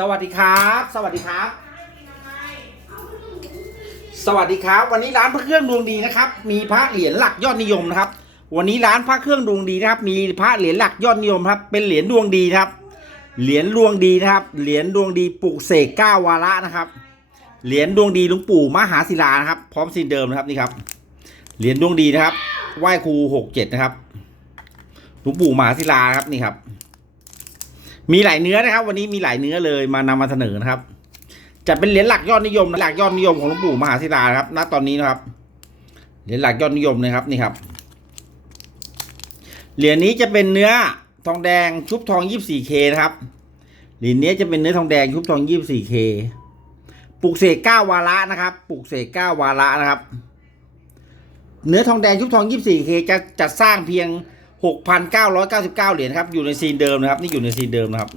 สวัสดีครับ สวัสดีครับ สวัสดีครับ วันนี้ร้านพระเครื่องดวงดีนะครับ มีพระเหรียญหลักยอดนิยมนะครับ วันนี้ร้านพระเครื่องดวงดีนะครับ มีพระเหรียญหลักยอดนิยมครับ เป็นเหรียญดวงดีนะครับ เหรียญดวงดีนะครับ เหรียญดวงดีปลุกเสกเก้าวาระนะครับ เหรียญดวงดีหลวงปู่มหาศิลานะครับ พร้อมซีนเดิมนะครับนี่ครับ เหรียญดวงดีนะครับ ไหว้ครูหกเจ็ดนะครับ หลวงปู่มหาศิลาครับนี่ครับ มีหลายเนื้อนะครับ วันนี้มีหลายเนื้อเลยมานำมาเสนอนะครับ จะเป็นเหรียญหลักยอดนิยมหลักยอดนิยมของหลวงปู่มหาศิลาครับ ณตอนนี้นะครับเหรียญหลักยอดนิยมนะครับนี่ครับเหรียญนี้จะเป็นเนื้อทองแดงชุบทอง 24K นะครับเหรียญนี้จะเป็นเนื้อทองแดงชุบทอง 24K ปลูกเสก9วาระนะครับปลูกเสก9วาระนะครับ เนื้อทองแดงชุบทอง 24K จะจัดสร้างเพียง 6,999 เหรียญครับ อยู่ในซีนเดิมนะครับ นี่อยู่ในซีนเดิมนะครับ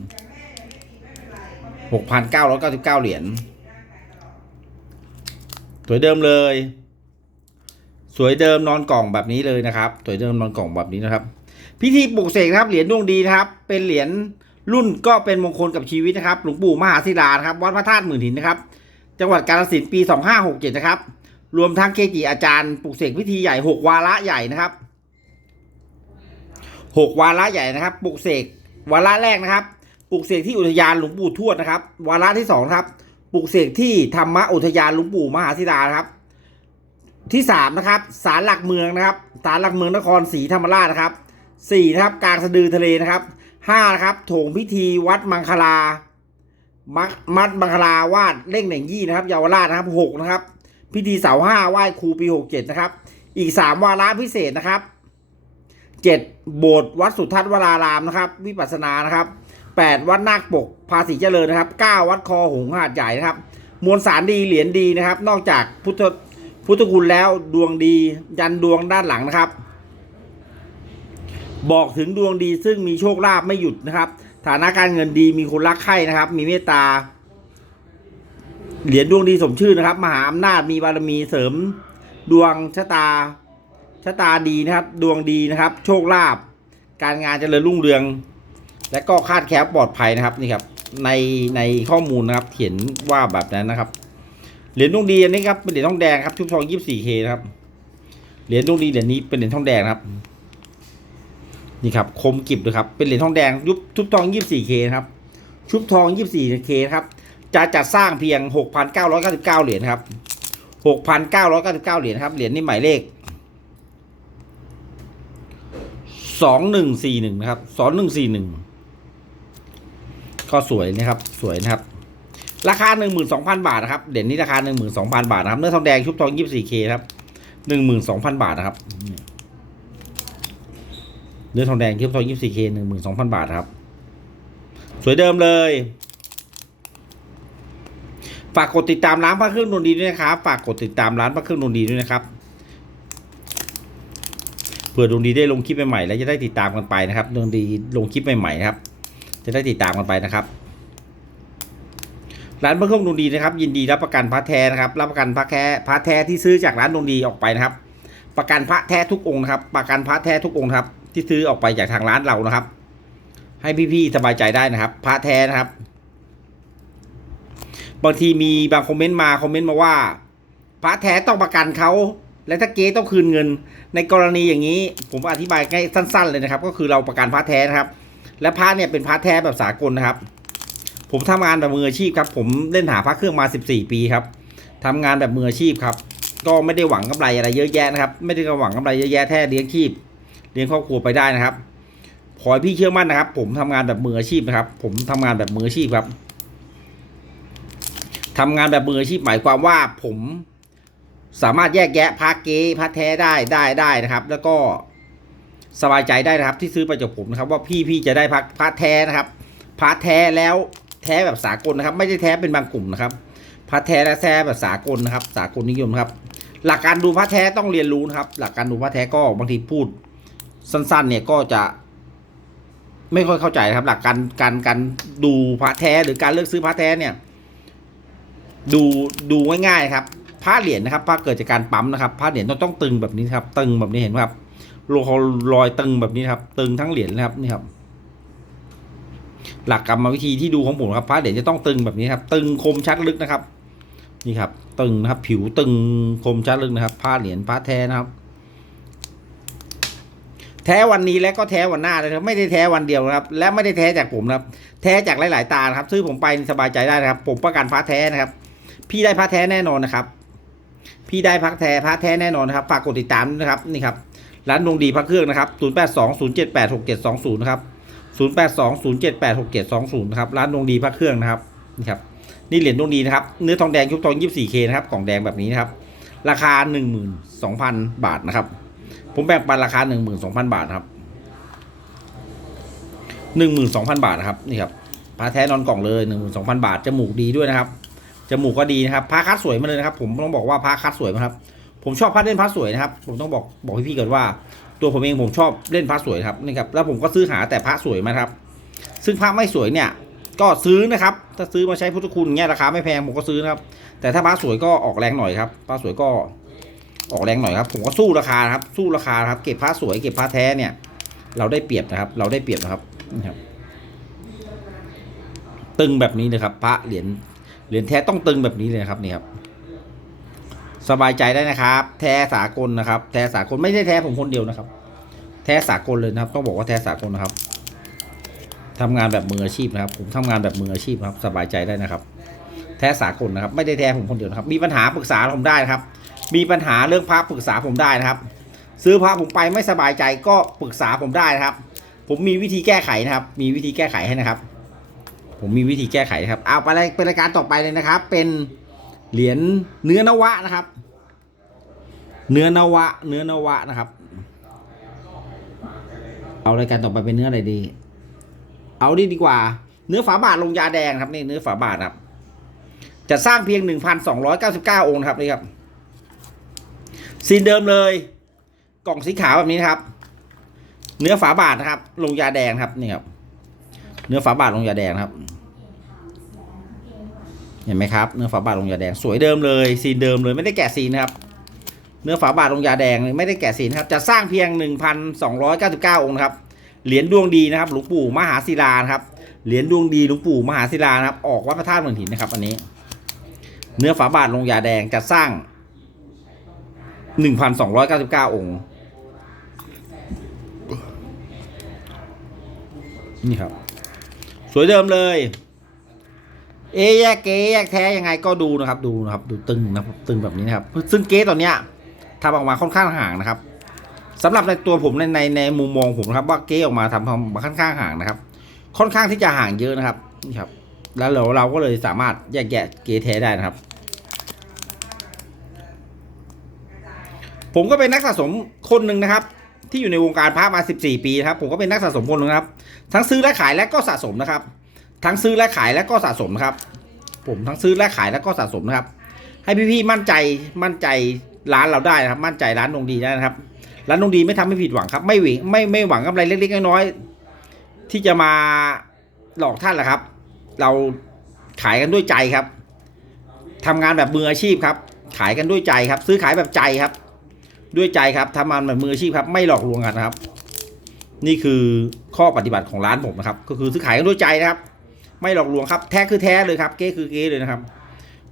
6,999 เหรียญ สวยเดิมเลย สวยเดิมนอนกล่องแบบนี้เลยนะครับ สวยเดิมนอนกล่องแบบนี้นะครับ พิธีปลุกเสกนะครับ เหรียญดวงดีนะครับ เป็นเหรียญรุ่นก็เป็นมงคลกับชีวิตนะครับ หลวงปู่มหาศิลาครับ วัดพระธาตุหมื่นหินนะครับ จังหวัดกาฬสินธุ์ปี 2567 นะครับ รวมทั้งเกจิอาจารย์ปลุกเสกพิธีใหญ่ 6 วาระใหญ่นะครับ 6วาระใหญ่นะครับปลุกเสกวาระแรกนะครับปลุกเสกที่อุทยานหลวงปู่ทวดนะครับ วาระที่สองครับปลุกเสกที่ธรรมอุทยานหลวงปู่มหาศิลาครับ ที่สามนะครับศาลหลักเมืองนะครับศาลหลักเมืองนครศรีธรรมราชนะครับสี่นะครับกลางสะดือทะเลนะครับห้านะครับโถงพิธีวัดมังคลามัดมัดมังคลาวาดเล่งเหน่งยี่นะครับเยาวราชนะครับหกนะครับ พิธีเสาห้าไหว้ครูปีหกเจ็ดนะครับ อีกสามวาระพิเศษนะครับ เจ็ดโบสถ์วัดสุทัศน์วรารามนะครับ วิปัสสนานะครับแปดวัดนาคปกภาษีเจริญนะครับเก้าวัดคอหงส์หาดใหญ่นะครับ มวลสารดีเหรียญดีนะครับ นอกจากพุทธพุทธคุณแล้วดวงดียันดวงด้านหลังนะครับ บอกถึงดวงดีซึ่งมีโชคลาภไม่หยุดนะครับ ฐานะการเงินดีมีคนรักใคร่นะครับ มีเมตตา เหรียญดวงดีสมชื่อนะครับ มหาอำนาจมีบารมีเสริม ดวงชะตา ชะตาดีนะครับ ดวงดีนะครับ โชคลาภการงานเจริญรุ่งเรือง และก็คาดแคล้วปลอดภัยนะครับนี่ครับในในข้อมูลนะครับเขียนว่าแบบนั้นนะครับเหรียญดวงดีอันนี้ครับเป็นเหรียญทองแดงครับชุบทอง 24K นะครับเหรียญดวงดีเหรียญนี้เป็นเหรียญทองแดงครับ นี่ครับคมกิบเลยครับเป็นเหรียญทองแดงยุบชุบทอง 24K นะคครับ ชุบทอง 24K คครับจะจัดสร้างเพียง6,999เก้าร้อยเก้าสิบเก้าเหรียญครับ6,999เก้าร้อยเก้าสิบเก้าเหรียญครับเหรียญนี่หมายเลข สองหนึ่งสี่หนึ่งนะครับสองหนึ่งสี่หนึ่งก็สวยนะครับ สวยนะครับ ราคาหนึ่งหมื่นสองพันบาทนะครับเด่นนี้ราคาหนึ่งหมื่นสองพันบาทนะครับเนื้อทองแดงชุบทองยี่สิบสี่เคครับหนึ่งหมื่นสองพันบาทนะครับเนื้อทองแดงชุบทองยี่สิบสี่เคหนึ่งหมื่นสองพันบาทครับ สวยเดิมเลยฝากกดติดตามร้านพระเครื่องนนดีด้วยนะครับ ฝากกดติดตามร้านพระเครื่องนนดีด้วยนะครับ เผื่อดวงดีได้ลงคลิปใหม่ๆแล้วจะได้ติดตามกันไปนะครับดวงดีลงคลิปใหม่ๆนะครับ จะได้ติดตามกันไปนะครับร้านพระเครื่องดวงดีนะครับยินดีรับประกันพระแท้นะครับ รับประกันพระแท้พระแท้ที่ซื้อจากร้านดวงดีออกไปนะครับ ประกันพระแท้ทุกองค์นะครับ ประกันพระแท้ทุกองค์ครับ ที่ซื้อออกไปจากทางร้านเรานะครับ ให้พี่ๆสบายใจได้นะครับ พระแท้นะครับ บางทีมีบางคอมเมนต์มาคอมเมนต์มาว่า พระแท้ต้องประกันเขา และถ้าเก๊ต้องคืนเงิน ในกรณีอย่างนี้ ผมอธิบายง่ายสั้น ๆ เลยนะครับ ก็คือเราประกันพระแท้นะครับ และพระเนี่ยเป็นพระแท้แบบสากลนะครับ ผมทำงานแบบมืออาชีพครับ ผมเล่นหาพระเครื่องมา 14 ปีครับทำงานแบบมืออาชีพครับ ก็ไม่ได้หวังกำไรอะไรเยอะแยะนะครับ ไม่ได้หวังกำไรเยอะแยะแค่เลี้ยงชีพเลี้ยงครอบครัวไปได้นะครับ ขอให้พี่เชื่อมั่นนะครับ ผมทำงานแบบมืออาชีพนะครับ ผมทำงานแบบมืออาชีพครับทำงานแบบมืออาชีพหมายความว่าผม สามารถแยกแยะพระเก๊พระแท้ได้ได้ได้นะครับ แล้วก็สบายใจได้นะครับ ที่ซื้อไปจากผมนะครับ ว่าพี่พี่จะได้พระพระแท้นะครับพระแท้แล้วแท้แบบสากลนะครับ ไม่ได้แท้เป็นบางกลุ่มนะครับพระแท้และแท้แบบสากลนะครับ สากลนิยมครับ หลักการดูพระแท้ต้องเรียนรู้นะครับ หลักการดูพระแท้ก็บางทีพูดสั้น ๆ เนี่ยก็จะ ไม่ค่อยเข้าใจครับ หลักการการการดูพระแท้หรือการเลือกซื้อพระแท้เนี่ย ดูดูง่ายๆครับ ผ้าเหรียญนะครับผ้าเกิดจากการปั๊มนะครับผ้าเหรียญต้องต้องตึงแบบนี้ครับ ตึงแบบนี้เห็นไหมครับโลเขารอยตึงแบบนี้ครับ ตึงทั้งเหรียญนะครับนี่ครับหลักกรรมวิธีที่ดูของผมครับพระเหรียญจะต้องตึงแบบนี้ครับ ตึงคมชัดลึกนะครับ นี่ครับ ตึงนะครับ ผิวตึงคมชัดลึกนะครับพระเหรียญพระแท้นะครับ แท้วันนี้และก็แท้วันหน้าเลยครับ ไม่ได้แท้วันเดียวนะครับ และไม่ได้แท้จากผมนะครับ แท้จากหลาย ๆ ตาครับ ซื้อผมไปสบายใจได้นะครับ ผมประกันพระแท้นะครับ พี่ได้พระแท้แน่นอนนะครับ พี่ได้พักแท้พระแท้แน่นอนครับฝากกดติดตามด้วยนะครับนี่ครับร้านดวงดีพระเครื่องนะครับ 0 8 2 0 7 8 6 7 2 0 นะครับ 0 8 2 0 7 8 6 7 2 0 นะครับ ร้านดวงดีพระเครื่องนะครับ นี่ครับ นี่เหรียญดวงดีนะครับ เนื้อทองแดงชุบทอง 24K นะครับ กล่องแดงแบบนี้นะครับ ราคา 12,000 บาทนะครับ ผมแบ่งปันราคา 12,000 บาทครับ 12,000 บาทนะครับ นี่ครับพระแท้นอนกล่องเลย 12,000 บาท จมูกดีด้วยนะครับ มูกก็ดีนะครับพระคัดสวยมาเลยนะครับ ผมต้องบอกว่าพระคัดสวยมาครับ ผมชอบพระเล่นพระสวยนะครับ ผมต้องบอกบอกพี่ๆก่อนว่า ตัวผมเองผมชอบเล่นพระสวยครับนี่ครับแล้วผมก็ซื้อหาแต่พระสวยมาครับ ซึ่งพระไม่สวยเนี่ยก็ซื้อนะครับ ถ้าซื้อมาใช้พุทธคุณเงี้ยราคาไม่แพงผมก็ซื้อนะครับ แต่ถ้าพระสวยก็ออกแรงหน่อยครับพระสวยก็ออกแรงหน่อยครับ ผมก็สู้ราคาครับ สู้ราคาครับ เก็บพระสวยเก็บพระแท้เนี่ย เราได้เปรียบนะครับ เราได้เปรียบนะครับนี่ครับตึงแบบนี้เลยครับ พระเหรียญ เหรียญแท้ต้องตึงแบบนี้เลยนะครับนี่ครับสบายใจได้นะครับ แท้สากลนะครับ แท้สากลไม่ใช่แท้ผมคนเดียวนะครับ แท้สากลเลยนะครับ ต้องบอกว่าแท้สากลนะครับทำงานแบบมืออาชีพนะครับ ผมทำงานแบบมืออาชีพครับ สบายใจได้นะครับ แท้สากลนะครับ ไม่ได้แท้ผมคนเดียวนะครับ มีปัญหาปรึกษาผมได้นะครับ มีปัญหาเรื่องพระปรึกษาผมได้นะครับ ซื้อพระผมไปไม่สบายใจก็ปรึกษาผมได้นะครับ ผมมีวิธีแก้ไขนะครับ มีวิธีแก้ไขให้นะครับ ผมมีวิธีแก้ไขครับ เอาไปเลยเป็นรายการต่อไปเลยนะครับ เป็นเหรียญเนื้อนวะนะครับ เนื้อนวะ เนื้อนวะนะครับ เอารายการต่อไปเป็นเนื้ออะไรดี เอาดีดีกว่า เนื้อฝาบาทลงยาแดงครับนี่เนื้อฝาบาทครับ จะสร้างเพียงหนึ่งพันสองร้อยเก้าสิบเก้าองค์ครับนี่ครับซีนเดิมเลย กล่องสีขาวแบบนี้นะครับ เนื้อฝาบาทนะครับ ลงยาแดงครับนี่ครับเนื้อฝาบาทลงยาแดงครับ เห็นไหมครับเนื้อฝาบาทลงยาแดงสวยเดิมเลยซีนเดิมเลยไม่ได้แกะซีนนะครับ เนื้อฝาบาทลงยาแดงไม่ได้แกะซีนนะครับจะสร้างเพียง 1,299 องค์นะครับเหรียญดวงดีนะครับหลวงปู่มหาศิลานะครับเหรียญดวงดีหลวงปู่มหาศิลานะครับออกวัดพระธาตุเมืองหินนะครับ อันนี้ เนื้อฝาบาทลงยาแดงจะสร้าง 1,299 องค์นี่ครับ สวยเดิมเลย เอแยกเก๊แยกแท้ยังไงก็ดูนะครับดูนะครับดูตึงนะครับตึงแบบนี้นะครับซึ่งเก๊ตอนเนี้ยทำออกมาค่อนข้างห่างนะครับสำหรับในตัวผมในในในมุมมองผมนะครับ ว่าเก๊ออกมาทำทำมาค่อนข้างห่างนะครับ ค่อนข้างที่จะห่างเยอะนะครับนี่ครับ แล้วเราเราก็เลยสามารถแยกแยะเก๊แท้ได้นะครับ ผมก็เป็นนักสะสมคนหนึ่งนะครับที่อยู่ในวงการพระมา 14 ปีนะครับ ผมก็เป็นนักสะสมคนหนึงครับ ทั้งซื้อและขายและก็สะสมนะครับ ทั้งซื้อและขายและก็สะสมนะครับ ผมทั้งซื้อและขายและก็สะสมนะครับ ให้พี่ๆมั่นใจมั่นใจร้านเราได้นะครับ มั่นใจร้านดวงดีได้นะครับร้านดวงดีไม่ทำให้ผิดหวังครับ ไม่หวิงไม่ไม่หวังกำไรเล็กๆน้อยๆที่จะมาหลอกท่านแหละครับ เราขายกันด้วยใจครับทำงานแบบมืออาชีพครับ ขายกันด้วยใจครับ ซื้อขายแบบใจครับ ด้วยใจครับทำงานแบบมืออาชีพครับ ไม่หลอกลวงกันนะครับ นี่คือข้อปฏิบัติของร้านผมนะครับ ก็คือซื้อขายกันด้วยใจนะครับ ไม่หลอกลวงครับแท้คือแท้เลยครับเก๊คือเก๊เลยนะครับ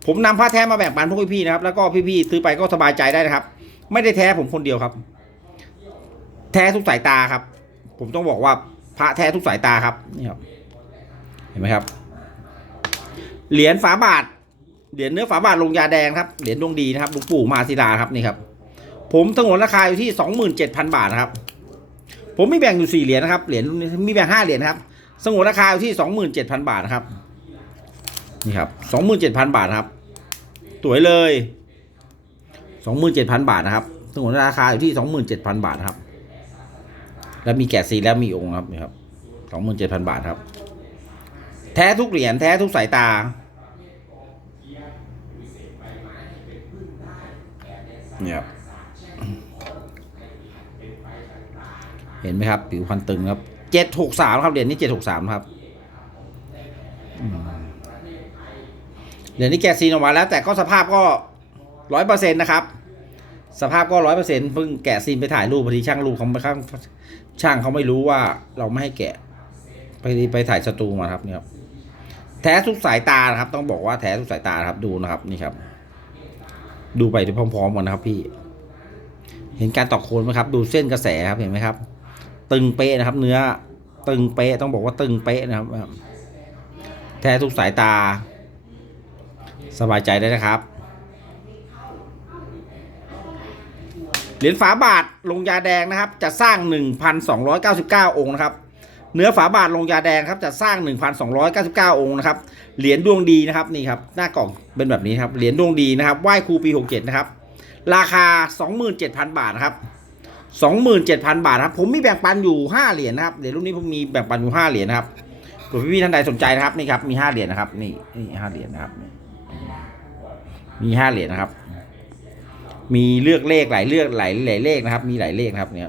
ผมนำผ้าแท้มาแบ่งปันพวกพี่ๆนะครับ แล้วก็พี่ๆซื้อไปก็สบายใจได้นะครับ ไม่ได้แท้ผมคนเดียวครับ แท้ทุกสายตาครับ ผมต้องบอกว่าพระแท้ทุกสายตาครับนี่ครับเห็นไหมครับ เหรียญฝาบาทเหรียญเนื้อฝาบาทลงยาแดงครับเหรียญดวงดีนะครับหลวงปู่มาศิลาครับนี่ครับ ผมสงวนราคาอยู่ที่สองหมื่นเจ็ดพันบาทนะครับ ผมมีแบ่งอยู่สี่เหรียญนะครับเหรียญมีแบ่งห้าเหรียญครับ สงวนราคาอยู่ที่สองหมื่นเจ็ดพันบาทนะครับ นี่ครับสองหมื่นเจ็ดพันบาทครับสวยเลยสองหมื่นเจ็ดพันบาทนะครับสงวนราคาอยู่ที่สองหมื่นเจ็ดพันบาทครับ แล้วมีแกะซีแล้วมีองค์ครับนี่ครับสองหมื่นเจ็ดพันบาทครับ แท้ทุกเหรียญแท้ทุกสายตา เนี่ยครับเห็นไหมครับ ผิวพันตึงครับ เจ็ดหกสามครับเหรียญนี้เจ็ดหกสามครับเหรียญนี้แกะซีนออกมาแล้ว แต่ก็สภาพก็ร้อยเปอร์เซ็นต์นะครับ สภาพก็ร้อยเปอร์เซ็นต์เพิ่งแกะซีนไปถ่ายรูปพอดีช่างรูปเขาไม่ข้างช่างเขาไม่รู้ว่าเราไม่ให้แกะ ไปไปถ่ายสตูมาครับเนี่ยครับแท้ทุกสายตาครับ ต้องบอกว่าแท้ทุกสายตาครับดูนะครับนี่ครับ ดูไปพร้อมๆกันนะครับ พี่ เห็นการตอกโคนไหมครับ ดูเส้นกระแสครับเห็นไหมครับ ตึงเป๊ะนะครับ เนื้อตึงเป๊ะต้องบอกว่าตึงเป๊ะนะครับ แท้ทุกสายตา สบายใจได้นะครับเหรียญฝาบาทลงยาแดงนะครับ จะสร้าง 1,299 องค์นะครับ เนื้อฝาบาทลงยาแดงครับจะสร้าง 1,299 องค์นะครับเหรียญดวงดีนะครับนี่ครับหน้ากล่องเป็นแบบนี้ครับเหรียญดวงดีนะครับไหว้ครูปี 67 นะครับ ราคา 27,000 บาทนะครับ 27,000 บาทครับ ผมมีแบ่งปันอยู่ 5 เหรียญนะครับเหรียญรุ่นนี้ผมมีแบ่งปันอยู่ 5 เหรียญนะครับเผื่อพี่ๆท่านใดสนใจนะครับนี่ครับมี 5 เหรียญนะครับ นี่นี่5เหรียญนะครับมี 5 เหรียญนะครับ มีเลือกเลขหลายเลือกหลายหลายเลขนะครับ มีหลายเลขนะครับเนี่ย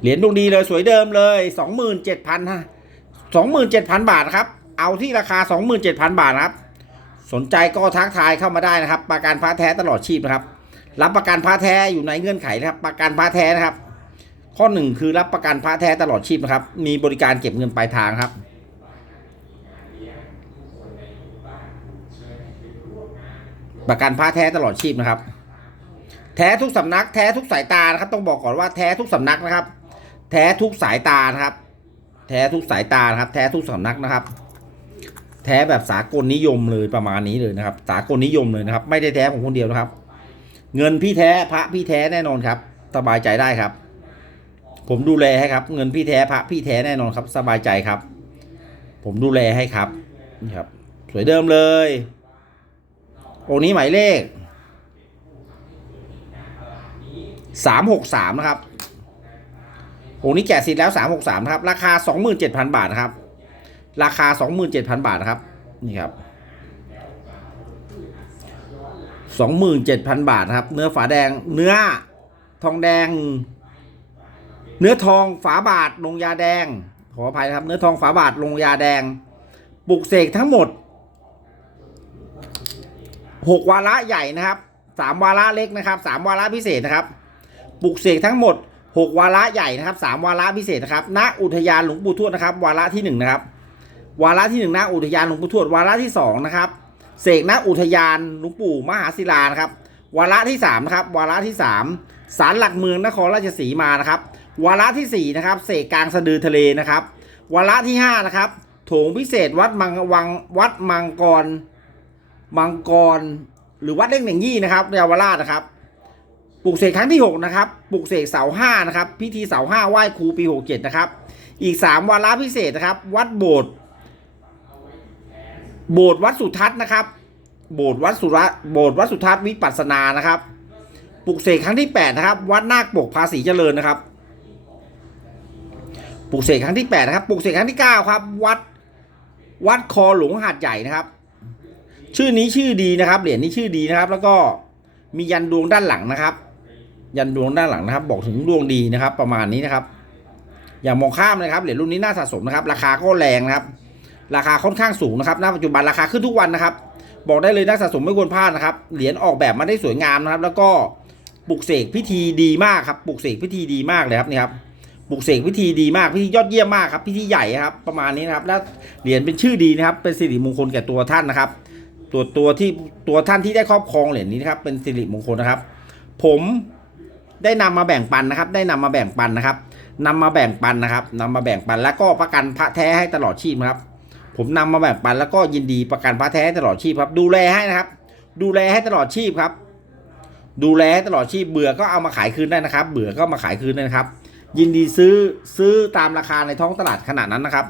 เหรียญดวงดีเลยสวยเดิมเลยสองหมื่นเจ็ดพันฮะสองหมื่นเจ็ดพันบาทครับ เอาที่ราคาสองหมื่นเจ็ดพันบาทนะครับ สนใจก็ทักทายเข้ามาได้นะครับ ประกันพระแท้ตลอดชีพนะครับ รับประกันพระแท้อยู่ในเงื่อนไขนะครับ ประกันพระแท้นะครับ ข้อหนึ่งคือรับประกันพระแท้ตลอดชีพนะครับ มีบริการเก็บเงินปลายทางครับ ประกันพระแท้ตลอดชีพนะครับ แท้ทุกสำนัก แท้ทุกสายตานะครับ ต้องบอกก่อนว่าแท้ทุกสำนักนะครับ แท้ทุกสายตานะครับ แท้ทุกสายตานะครับ แท้ทุกสำนักนะครับแท้แบบสากลนิยมเลยประมาณนี้เลยนะครับ สากลนิยมเลยนะครับ ไม่ได้แท้ผมคนเดียวนะครับ เงินพี่แท้พระพี่แท้แน่นอนครับ สบายใจได้ครับ ผมดูแลให้ครับ เงินพี่แท้พระพี่แท้แน่นอนครับ สบายใจครับ ผมดูแลให้ครับนี่ครับ สวยเดิมเลยองนี้หมายเลขสามหกสามนะครับโอ้นี่แกะสิทธิ์แล้วสามหกสามครับ ราคาสองหมื่นเจ็ดพันบาทครับ ราคาสองหมื่นเจ็ดพันบาทครับ นี่ครับ สองหมื่นเจ็ดพันบาทนะครับ เนื้อฝาแดง เนื้อทองแดง เนื้อทองฝาบาทลงยาแดง ขออภัยนะครับ เนื้อทองฝาบาทลงยาแดง ปลุกเสกทั้งหมดหกวาระใหญ่นะครับสามวาระเล็กนะครับสามวาระพิเศษนะครับ ปลุกเสกทั้งหมด 6 วาระใหญ่นะครับ3วาระพิเศษนะครับณอุทยานหลวงปู่ทวดนะครับ วาระที่1นะครับ วาระที่1ณอุทยานหลวงปู่ทวด วาระที่2นะครับ เสกณอุทยานหลวงปู่มหาศิลานะครับ วาระที่3นะครับ วาระที่ 3 ศาลหลักเมืองนครราชสีมานะครับ วาระที่4นะครับ เสกกลางสะดือทะเลนะครับ วาระที่5นะครับโถงพิเศษวัดมังวังวัดมังกร มังกร หรือวัดเล่งเหน่งยี่นะครับเยาวราชนะครับ ปลุกเสกครั้งที่ 6 นะครับ ปลุกเสกเสาห้านะครับ พิธีเสาห้าไหว้ครูปี 67 นะครับ อีก 3 วาระพิเศษนะครับ วัดโบสถ์ โบสถ์วัดสุทัศน์นะครับ โบสถ์วัดสุระโบสถ์วัดสุทัศน์วิปัสสนานะครับปลุกเสกครั้งที่8นะครับ วัดนาคปกภาษีเจริญนะครับปลุกเสกครั้งที่8นะครับปลุกเสกครั้งที่9ครับ วัดวัดคอหลวงหาดใหญ่นะครับ ชื่อนี้ชื่อดีนะครับ เหรียญนี้ชื่อดีนะครับ แล้วก็มียันดวงด้านหลังนะครับ ยันดวงด้านหลังนะครับ บอกถึงดวงดีนะครับ ประมาณนี้นะครับ อย่ามองข้ามนะครับเหรียญรุ่นนี้น่าสะสมนะครับ ราคาก็แรงนะครับ ราคาค่อนข้างสูงนะครับณปัจจุบันราคาขึ้นทุกวันนะครับ บอกได้เลยนักสะสมไม่ควรพลาดนะครับ เหรียญออกแบบมาได้สวยงามนะครับ แล้วก็ปลุกเสกพิธีดีมากครับปลุกเสกพิธีดีมากเลยครับนี่ครับปลุกเสกพิธีดีมากพิธียอดเยี่ยมมากครับพิธีใหญ่ครับประมาณนี้นะครับ แล้วเหรียญเป็นชื่อดีนะครับ เป็นสิริมงคลแก่ตัวท่านนะครับ ตัวตัวที่ตัวท่านที่ได้ครอบครองเหรียญนี้นะครับ เป็นสิริมงคลนะครับ ผมได้นำมาแบ่งปันนะครับ ได้นำมาแบ่งปันนะครับนำมาแบ่งปันนะครับนำมาแบ่งปันแล้วก็ประกันพระแท้ให้ตลอดชีพนะครับ ผมนำมาแบ่งปันแล้วก็ยินดีประกันพระแท้ตลอดชีพครับ ดูแลให้นะครับ ดูแลให้ตลอดชีพครับ ดูแลให้ตลอดชีพเบื่อก็เอามาขายคืนได้นะครับ เบื่อก็มาขายคืนได้นะครับ ยินดีซื้อซื้อตามราคาในท้องตลาดขนาดนั้นนะครับ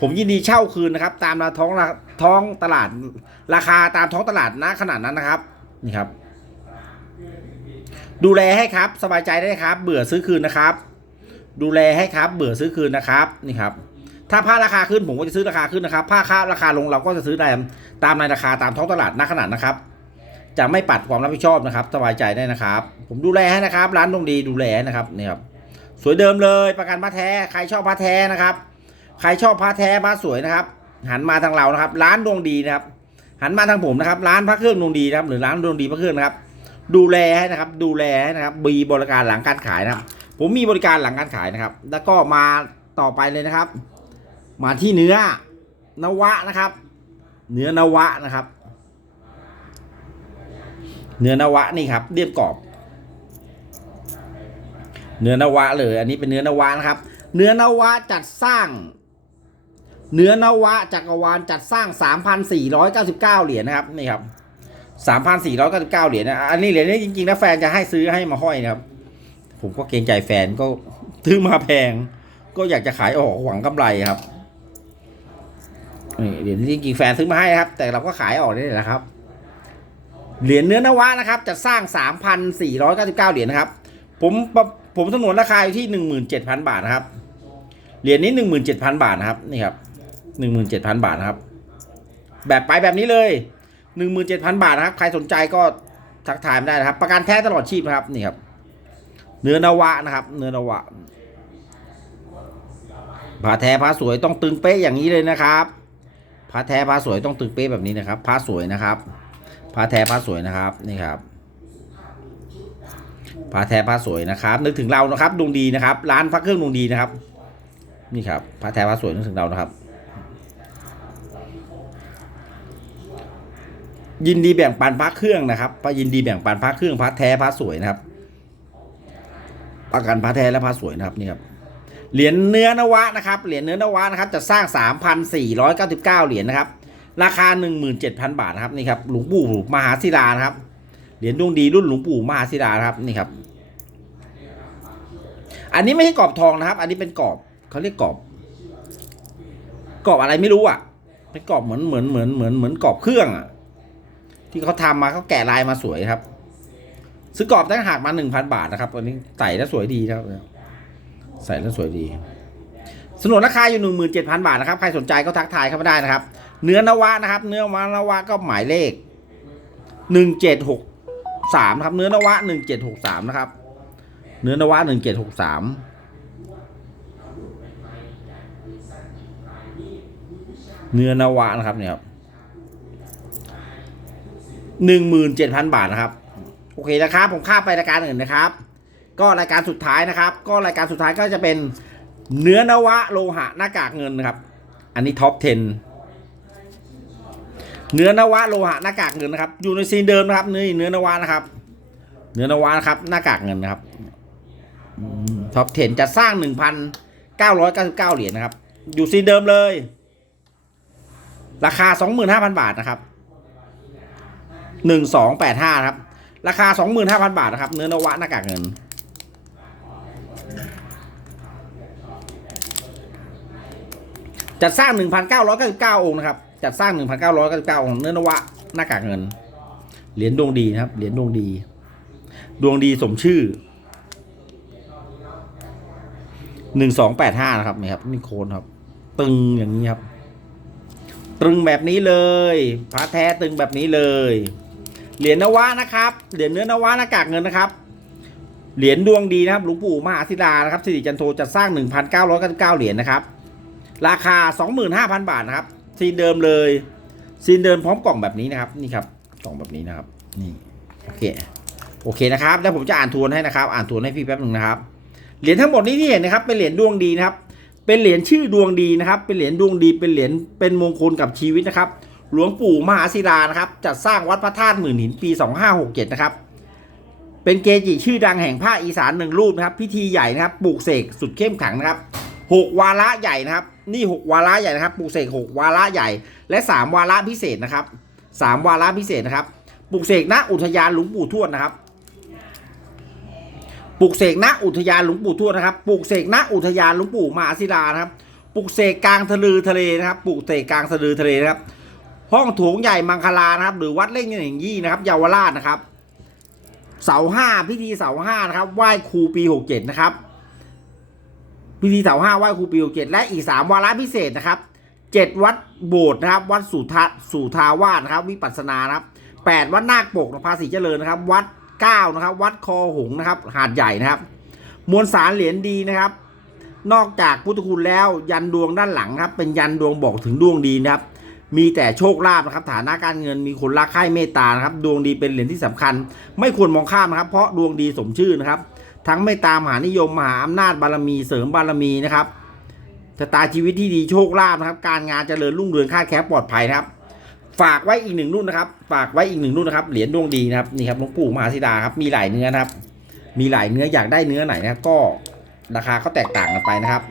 ผมยินดีเช่าคืนนะครับ ตามราท้องท้องตลาดราคาตามท้องตลาดนะขนาดนั้นนะครับนี่ครับ ดูแลให้ครับ สบายใจได้ครับ เบื่อซื้อคืนนะครับ ดูแลให้ครับ เบื่อซื้อคืนนะครับนี่ครับ ถ้าผ้าราคาขึ้นผมก็จะซื้อราคาขึ้นนะครับ ผ้าค่าราคาลงเราก็จะซื้อตามตามในราคาตามท้องตลาดณขนาดนะครับ จะไม่ปัดความรับผิดชอบนะครับสบายใจได้นะครับ ผมดูแลให้นะครับ ร้านดวงดีดูแลนะครับนี่ครับสวยเดิมเลยประกันผ้าแท้ใครชอบผ้าแท้นะครับ ใครชอบผ้าแท้ผ้าสวยนะครับ หันมาทางเรานะครับ ร้านดวงดีนะครับ หันมาทางผมนะครับ ร้านพระเครื่องดวงดีนะครับ หรือร้านดวงดีพระเครื่องนะครับ ดูแลให้นะครับ ดูแลให้นะครับมีบริการหลังการขายนะครับ ผมมีบริการหลังการขายนะครับ แล้วก็มาต่อไปเลยนะครับ มาที่เนื้อนวะนะครับ เนื้อนวะนะครับ เนื้อนวะนี่ครับ เรียบกรอบ เนื้อนวะเลย อันนี้เป็นเนื้อนวะนะครับ เนื้อนวะจัดสร้าง เนื้อนวะจักรวาลจัดสร้าง 3,499 เหรียญนะครับนี่ครับ3,499 เหรียญนะอันนี้เหรียญนี้จริงๆนะแฟนจะให้ซื้อให้มาห้อยนะครับ ผมก็เกรงใจแฟนก็ซื้อมาแพง ก็อยากจะขายออกหวังกำไรครับ เหรียญนี้จริงแฟนซื้อมาให้ครับ แต่เราก็ขายออกนี่แหละครับ เหรียญเนื้อนวะนะครับ จะสร้าง 3,499 เหรียญนะครับ ผมผมสนวนราคาอยู่ที่ 17,000 บาทนะครับ เหรียญนี้ 17,000 บาทนะครับนี่ครับ 17,000 บาทนะครับ แบบไปแบบนี้เลย 17,000 บาทนะครับ ใครสนใจก็ทักทายมาได้นะครับ ประกันแท้ตลอดชีพนะครับนี่ครับ เนื้อนวะนะครับ เนื้อนวะผ้าแท้ผ้าสวยต้องตึงเป๊ะอย่างนี้เลยนะครับ ผ้าแท้ผ้าสวยต้องตึงเป๊ะแบบนี้นะครับผ้าสวยนะครับผ้าแท้ผ้าสวยนะครับนี่ครับผ้าแท้ผ้าสวยนะครับ นึกถึงเรานะครับดวงดีนะครับ ร้านพระเครื่องดวงดีนะครับ นี่ครับผ้าแท้ผ้าสวยนึกถึงเรานะครับ ยินดีแบ่งปันพระเครื่องนะครับยินดีแบ่งปันพระเครื่องพระแท้พระสวยนะครับประกันพระแท้และพระสวยนะครับนี่ครับ เหรียญเนื้อนวะนะครับ เหรียญเนื้อนวะนะครับ จะสร้าง 3,499 เหรียญนะครับ ราคา 17,000 บาทนะครับนี่ครับหลวงปู่มหาศิลานะครับ เหรียญดวงดีรุ่นหลวงปู่มหาศิลานะครับนี่ครับ อันนี้ไม่ใช่กรอบทองนะครับ อันนี้เป็นกรอบเขาเรียกกรอบกรอบอะไรไม่รู้อะ เป็นกรอบเหมือนเหมือนเหมือนเหมือนเหมือนกรอบเครื่องอะ ที่เขาทำมาเขาแกะลายมาสวยครับ ซื้อกรอบตั้งหากมาหนึ่งพันบาทนะครับตัวนี้ใส่แล้วสวยดีนะครับ ใส่แล้วสวยดีสนุนราคาอยู่หนึ่งหมื่นเจ็ดพันบาทนะครับ ใครสนใจก็ทักทายเข้ามาได้นะครับ เนื้อนวะนะครับ เนื้อวานวะก็หมายเลขหนึ่งเจ็ดหกสามครับ เนื้อนวะหนึ่งเจ็ดหกสามนะครับ เนื้อนวะหนึ่งเจ็ดหกสามเนื้อนวะนะครับเนี่ยครับหนึ่งหมื่นเจ็ดพันบาทนะครับ โอเคนะครับ ผมข้าไปรายการอื่นนะครับ ก็รายการสุดท้ายนะครับ ก็รายการสุดท้ายก็จะเป็นเนื้อนวะโลหะหน้ากากเงินนะครับ อันนี้ท็อป 10 เนื้อนวะโลหะหน้ากากเงินนะครับ อยู่ในซีนเดิมนะครับ เนื้อเนื้อนวะนะครับ เนื้อนวะนะครับ หน้ากากเงินนะครับท็อป 10 จะสร้าง 1,999 เหรียญนะครับ อยู่ซีนเดิมเลย ราคา 25,000 บาทนะครับ 1285 ครับ ราคา 25,000 บาทนะครับ เนื้อนวะหน้ากากเงิน จัดสร้าง 1,999 องค์นะครับ จัดสร้าง 1,999 องค์เนื้อนวะหน้ากากเงิน เหรียญดวงดีนะครับ เหรียญดวงดี ดวงดีสมชื่อ 1285 นะครับนี่ครับ นี่โคนครับ ตึงอย่างนี้ครับ ตึงแบบนี้เลยพระแท้ตึงแบบนี้เลย เหรียญนวะนะครับ เหรียญเนื้อนวะหน้ากากเงินนะครับเหรียญดวงดีนะครับหลวงปู่มหาศิลานะครับสิริจันโทจัดสร้าง 1,999 เหรียญนะครับ ราคา 25,000 บาทนะครับซีนเดิมเลย ซีนเดิมพร้อมกล่องแบบนี้นะครับ นี่ครับกล่องแบบนี้นะครับ นี่โอเคโอเคนะครับ แล้วผมจะอ่านทวนให้นะครับ อ่านทวนให้พี่แป๊บหนึ่งนะครับ เหรียญทั้งหมดนี้ที่เห็นนะครับ เป็นเหรียญดวงดีนะครับ เป็นเหรียญชื่อดวงดีนะครับ เป็นเหรียญดวงดี เป็นเหรียญ เป็นมงคลกับชีวิตนะครับ หลวงปู่มหาศิลานะครับ จัดสร้างวัดพระธาตุหมื่นหินปี 2567 นะครับ เป็นเกจิชื่อดังแห่งภาคอีสานหนึ่งรูปนะครับ พิธีใหญ่นะครับ ปลูกเสกสุดเข้มขังนะครับหกวาระใหญ่นะครับ นี่หกวาระใหญ่นะครับปลูกเสกหกวาระใหญ่ และสามวาระพิเศษนะครับสามวาระพิเศษนะครับปลูกเสกณอุทยานหลวงปู่ทวดนะครับปลูกเสกณอุทยานหลวงปู่ทวดนะครับปลูกเสกณอุทยานหลวงปู่มหาศิลานะครับปลูกเสกกลางทะลือทะเลนะครับปลูกเสกกลางทะลือทะเลนะครับ ห้องโถงใหญ่มังคลานะครับ หรือวัดเล่งเงินยี่นะครับเยาวราชนะครับ เสาห้าพิธีเสาห้านะครับไหว้ครูปีหกเจ็ดนะครับ พิธีเสาห้าไหว้ครูปีหกเจ็ดและอีกสามวาระพิเศษนะครับเจ็ดวัดโบสถ์นะครับ วัดสุทะสุทาวาสนะครับ วิปัสสนานะครับแปดวัดนาคปกภาษีเจริญนะครับ วัดเก้านะครับ วัดคอหงนะครับ หาดใหญ่นะครับ มวลสารเหรียญดีนะครับ นอกจากพุทธคุณแล้วยันดวงด้านหลังครับ เป็นยันดวงบอกถึงดวงดีนะครับ มีแต่โชคลาภนะครับ ฐานะการเงินมีคนรักใคร่เมตตานะครับ ดวงดีเป็นเหรียญที่สำคัญ ไม่ควรมองข้ามนะครับ เพราะดวงดีสมชื่อนะครับ ทั้งเมตตามหานิยมมหาอำนาจบารมีเสริมบารมีนะครับชะตาชีวิตที่ดีโชคลาภนะครับ การงานเจริญรุ่งเรืองคาแคล้วปลอดภัยนะครับ ฝากไว้อีกหนึ่งรุ่นนะครับ ฝากไว้อีกหนึ่งรุ่นนะครับ เหรียญดวงดีนะครับนี่ครับหลวงปู่มหาศิดาครับมีหลายเนื้อนะครับ มีหลายเนื้ออยากได้เนื้อไหนนะก็ราคาก็แตกต่างกันไปนะครับ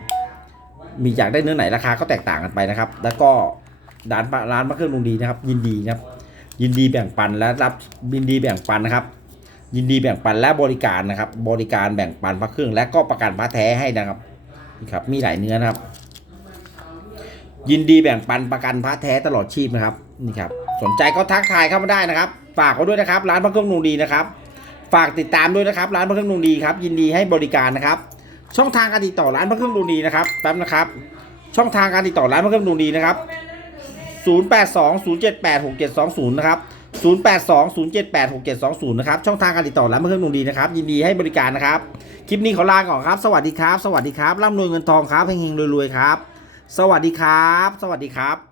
มีอยากได้เนื้อไหนราคาก็แตกต่างกันไปนะครับ แล้วก็ร้านร้านพระเครื่องดวงดีนะครับ ยินดีนะครับ ยินดีแบ่งปันและรับยินดีแบ่งปันนะครับ ยินดีแบ่งปันและบริการนะครับ บริการแบ่งปันพระเครื่องและก็ประกันพระแท้ให้นะครับนี่ครับ มีหลายเนื้อนะครับ ยินดีแบ่งปันประกันพระแท้ตลอดชีพนะครับนี่ครับ สนใจก็ทักทายเข้ามาได้นะครับ ฝากเขาด้วยนะครับ ร้านพระเครื่องดวงดีนะครับ ฝากติดตามด้วยนะครับ ร้านพระเครื่องดวงดีครับ ยินดีให้บริการนะครับ ช่องทางการติดต่อร้านพระเครื่องดวงดีนะครับแป๊บนะครับ ช่องทางการติดต่อร้านพระเครื่องดวงดีนะครับ 0820786720 นะครับ 0820786720 นะครับ ช่องทางการติดต่อร้านเครื่องดวงดีนะครับ ยินดีให้บริการนะครับ คลิปนี้ขอลาก่อนครับ สวัสดีครับ สวัสดีครับ ร่ำรวยเงินทองครับเฮงๆรวยๆครับ สวัสดีครับ สวัสดีครับ